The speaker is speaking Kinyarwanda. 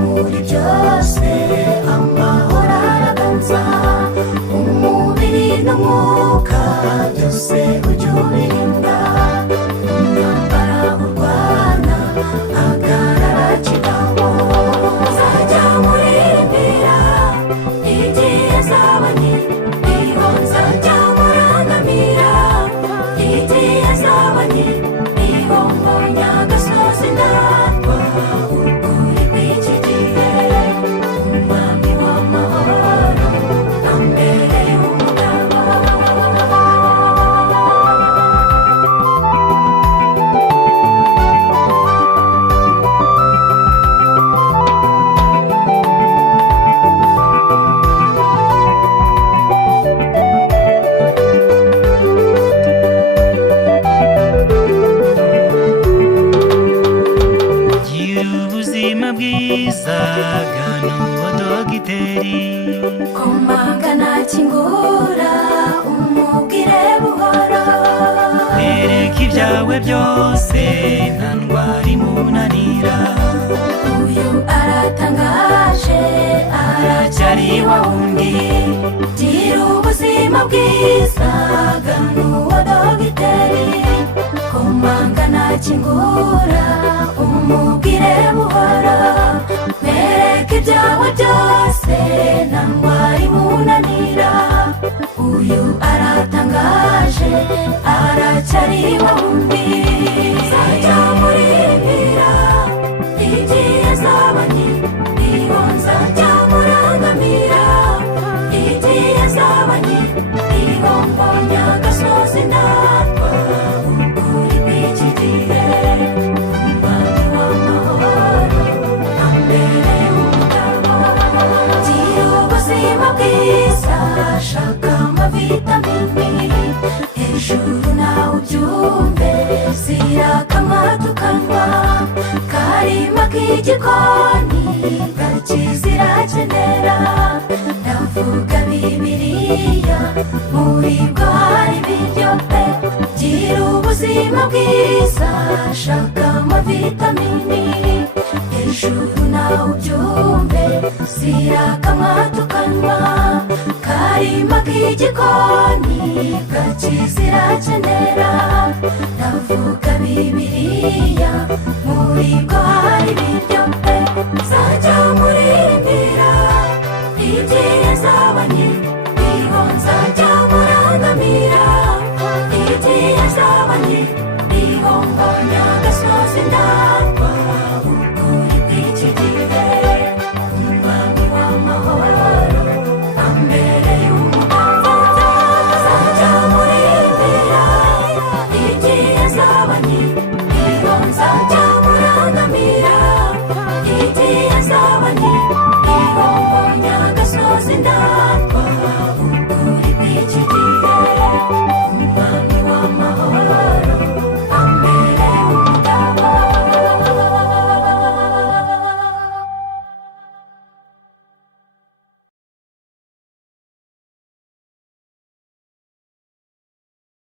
muri byose amahoro araganza, umubiri n'umwuka byose ujye ubirinda. Intambara urwana hagarara kigabo, nzajya muririmbira igihe nzaba nkiriho, nzajya murangamira igihe nzaba nkiriho, mbonye agasozi ndatwa ukuri kw'iki gihe, umwami w'amahoro ambereye umugabo. Girubuzima bwiza gana uwa dogiteri, Komanga nakingura umubwire buhoro, bereka ibyawe byose nta ndwara imunanira. uyu aratangaje aracyari wa wundi. Gira ubuzima bwiza gana uwa dogiteri, Komanga nakingura umubwire buhoro, bereka ibyawe byose nta ndwara imunanira. Uyu aratangaje aracyari wa wundi. Nzajya muririmbira igihe nzaba nkiriho, nzajya murangamira igihe nzaba nkiriho, mbonye agasozi ndatwa ukuri kw'iki gihe, umwami w'amahoro ambereye umugabo. Gira ubuzima bwiza shaka amavitamini, hejuru nawe ubyumve zirakamwa tukanywa, karima k'igikoni gakizirakenera. Ndavuga Bibiliya muri bwo hari ibiryo pe. Gira ubuzima bwiza shaka amavitamini, hejuru nawe ubyumve zirakamwa tukanywa, karima k'igikoni gakizirakenera. Ndavuga Bibiliya muri bwo hari ibiryo